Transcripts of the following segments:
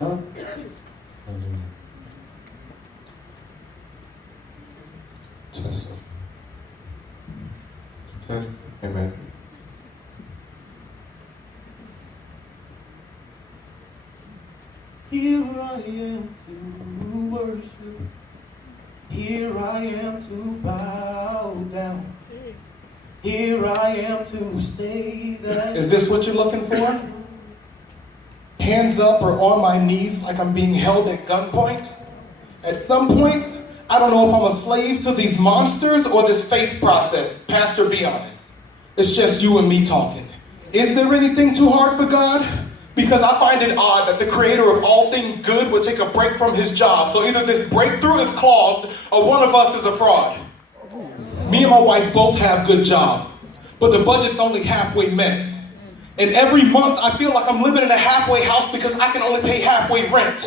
Huh? Test. It's test. Amen. Here I am to worship. Here I am to bow down. Here I am to say that. Is this what you're looking for? Hands up or on my knees like I'm being held at gunpoint? At some points, I don't know if I'm a slave to these monsters or this faith process. Pastor, be honest. It's just you and me talking. Is there anything too hard for God? Because I find it odd that the creator of all things good would take a break from his job. So either this breakthrough is clogged or one of us is a fraud. Me and my wife both have good jobs, but the budget's only halfway met. And every month I feel like I'm living in a halfway house because I can only pay halfway rent.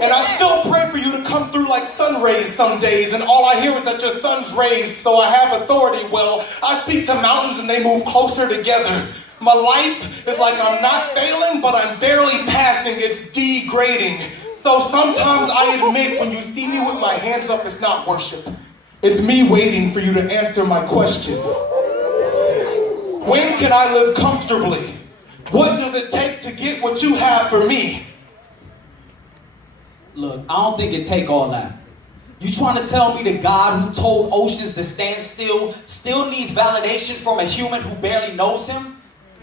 And I still pray for you to come through like sun rays some days, and all I hear is that your sun's raised, so I have authority. Well, I speak to mountains and they move closer together. My life is like I'm not failing, but I'm barely passing. It's degrading. So sometimes I admit when you see me with my hands up, it's not worship. It's me waiting for you to answer my question. When can I live comfortably? What does it take to get what you have for me? Look, I don't think it take all that. You trying to tell me the God who told oceans to stand still needs validation from a human who barely knows him?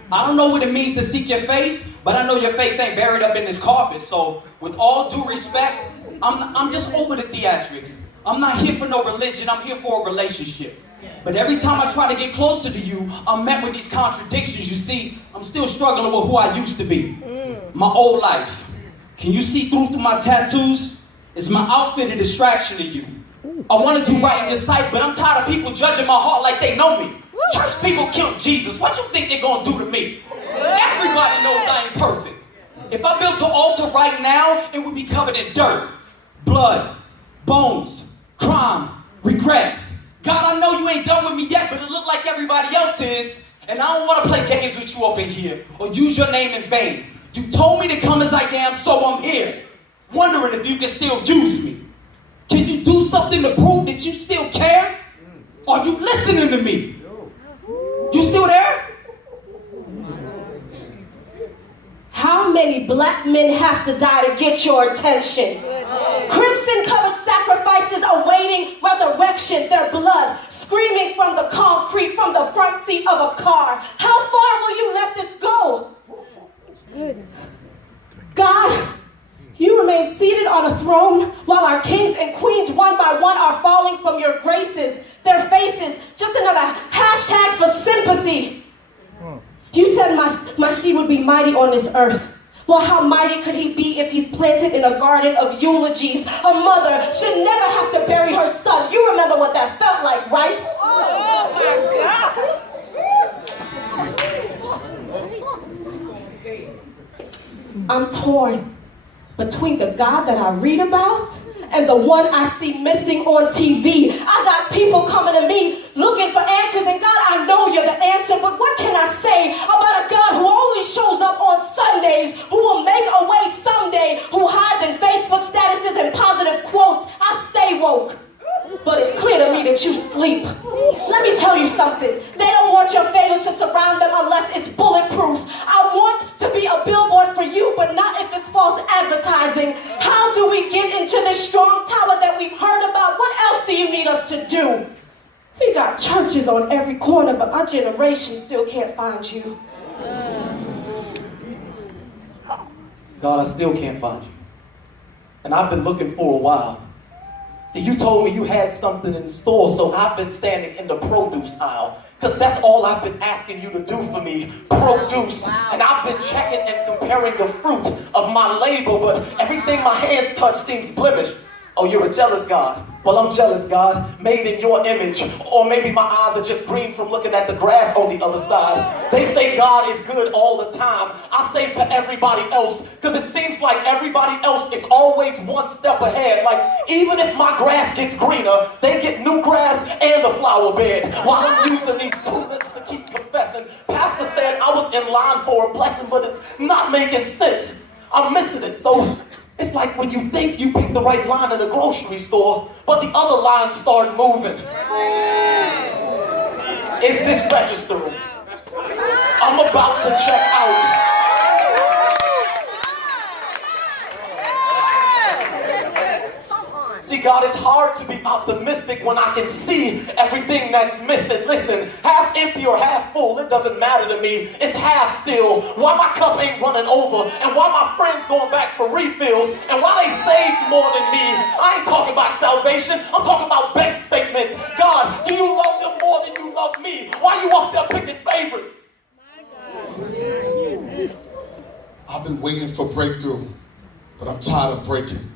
I don't know what it means to seek your face, but I know your face ain't buried up in this carpet. So, with all due respect, I'm just over the theatrics. I'm not here for no religion, I'm here for a relationship. But every time I try to get closer to you, I'm met with these contradictions. You see, I'm still struggling with who I used to be. My old life. Can you see through my tattoos? Is my outfit a distraction to you? I want to do right in your sight, but I'm tired of people judging my heart like they know me. Church people killed Jesus. What you think they're going to do to me? Everybody knows I ain't perfect. If I built an altar right now, it would be covered in dirt, blood, bones, crime, regrets. God, I know you ain't done with me yet, but it look like everybody else is. And I don't want to play games with you up in here or use your name in vain. You told me to come as I am, so I'm here. Wondering if you can still use me. Can you do something to prove that you still care? Are you listening to me? You still there? How many black men have to die to get your attention? Crimson-covered sacrifices awaiting resurrection, their blood screaming from the concrete, from the front seat of a car. How far will you let this go? God, you remain seated on a throne while our kings and queens one by one are falling from your graces, their faces, just another hashtag for sympathy. You said my seed would be mighty on this earth. Well, how mighty could he be if he's planted in a garden of eulogies? A mother should never have to bury her son. You remember what that felt like, right? Oh my God. I'm torn between the God that I read about and the one I see missing on TV. I got people coming to me looking for answers, and God, I know you're the answer, but what can I say about a God who only shows up on Sundays, who will make a way someday, who hides in Facebook statuses and positive quotes? I stay woke, but it's clear to me that you sleep. Let me tell you something. They don't want your favor to surround them unless it's bulletproof. I want to be a billboard for you, but not if it's false advertising. How do we get into this strong tower that we've heard about? What else do you need us to do? We got churches on every corner, but our generation still can't find you. God, I still can't find you. And I've been looking for a while. See, you told me you had something in store, so I've been standing in the produce aisle. Because that's all I've been asking you to do for me, produce. Wow. And I've been checking and comparing the fruit of my labor, but everything my hands touch seems blemished. Oh, you're a jealous God. Well, I'm jealous, God, made in your image. Or maybe my eyes are just green from looking at the grass on the other side. They say God is good all the time. I say to everybody else, because it seems like everybody else is always one step ahead. Like, even if my grass gets greener, they get new grass and a flower bed. While I'm using these tulips to keep confessing. Pastor said I was in line for a blessing, but it's not making sense. I'm missing it. So It's like when you think you picked the right line in the grocery store, but the other lines start moving. Is this registering? I'm about to check out. See, God, it's hard to be optimistic when I can see everything that's missing. Listen, half empty or half full, it doesn't matter to me. It's half still. Why my cup ain't running over, and why my friends going back for refills, and why they saved more than me. I ain't talking about salvation. I'm talking about bank statements. God, do you love them more than you love me? Why you up there picking favorites? I've been waiting for breakthrough, but I'm tired of breaking.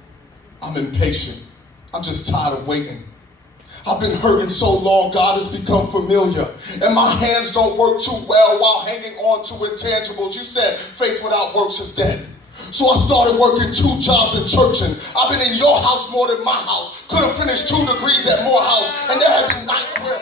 I'm impatient. I'm just tired of waiting. I've been hurting so long, God has become familiar. And my hands don't work too well while hanging on to intangibles. You said faith without works is dead. So I started working 2 jobs in church, and I've been in your house more than my house. Could have finished 2 degrees at Morehouse. And there have been nights where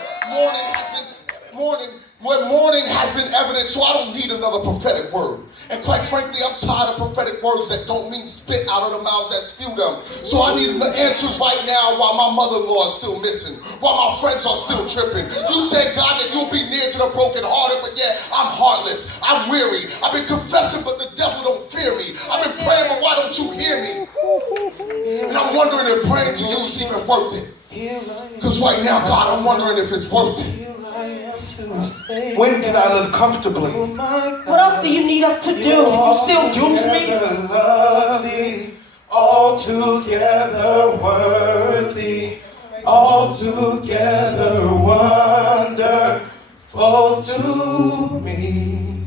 morning has been evident, so I don't need another prophetic word. And quite frankly, I'm tired of prophetic words that don't mean spit out of the mouths that spew them. So I need the answers right now while my mother-in-law is still missing, while my friends are still tripping. You said, God, that you'll be near to the brokenhearted, but yet I'm heartless. I'm weary. I've been confessing, but the devil don't fear me. I've been praying, but why don't you hear me? And I'm wondering if praying to you is even worth it. Because right now, God, I'm wondering if it's worth it. When can I live comfortably? What else do you need us to do? You still use me? Lovely, altogether worthy, altogether wonderful to me.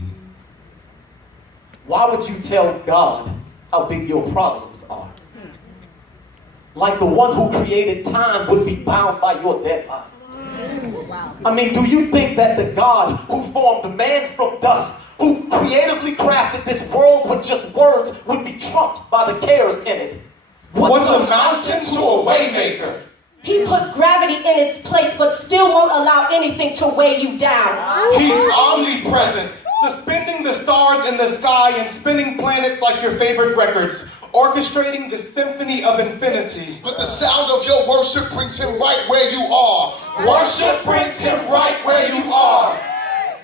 Why would you tell God how big your problems are? Like the one who created time would be bound by your deadlines. I mean, do you think that the God who formed man from dust, who creatively crafted this world with just words, would be trumped by the cares in it? What's a mountain to a waymaker? He put gravity in its place, but still won't allow anything to weigh you down. He's omnipresent, suspending the stars in the sky and spinning planets like your favorite records, orchestrating the symphony of infinity. But the sound of your worship brings him right where you are. Worship brings him right where you are.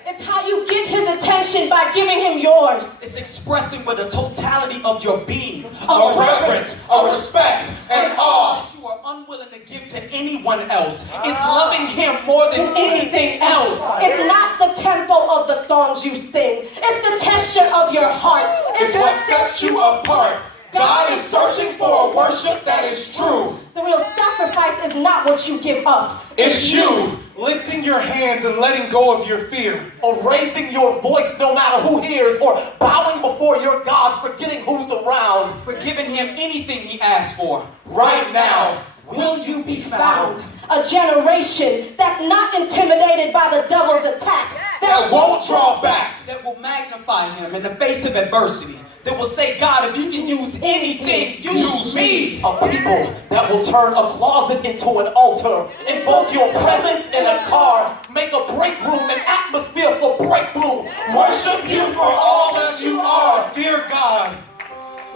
It's how you get his attention, by giving him yours. It's expressing with the totality of your being. A reverence, a respect, and awe. You are unwilling to give to anyone else. It's loving him more than anything else. It's not the tempo of the songs you sing. It's the texture of your heart. It's what sets you apart. God is searching for a worship that is true. The real sacrifice is not what you give up. It's you lifting your hands and letting go of your fear. Or raising your voice no matter who hears, or bowing before your God, forgetting who's around. For giving him anything he asks for. Right now, Will you be found? A generation that's not intimidated by the devil's attacks. that won't draw back. That will magnify him in the face of adversity. That will say, God, if you can use anything, use me. A people that will turn a closet into an altar, invoke your presence in a car, make a break room an atmosphere for breakthrough. Worship you for all that you are. Dear God,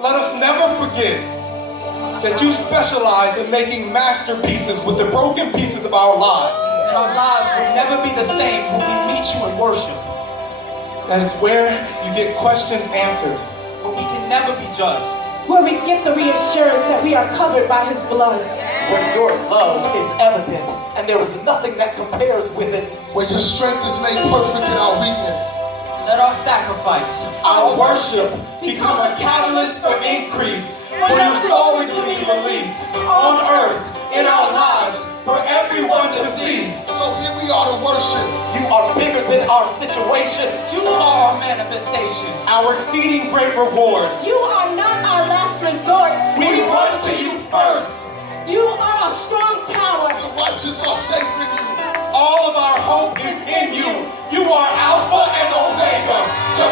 let us never forget that you specialize in making masterpieces with the broken pieces of our lives. And our lives will never be the same when we meet you in worship. That is where you get questions answered. But we can never be judged. Where we get the reassurance that we are covered by his blood. Where your love is evident and there is nothing that compares with it. Where your strength is made perfect in our weakness. Let our sacrifice, Our worship become a catalyst for increase, for your soul to be released on earth, in our lives, for everyone to see. So here we are to worship. You are bigger than our situation. you are our manifestation. Our exceeding great reward. You are not our last resort. We run to you first. You are a strong tower. The righteous are safe in you. All of our hope is in you. You are Alpha and Omega, the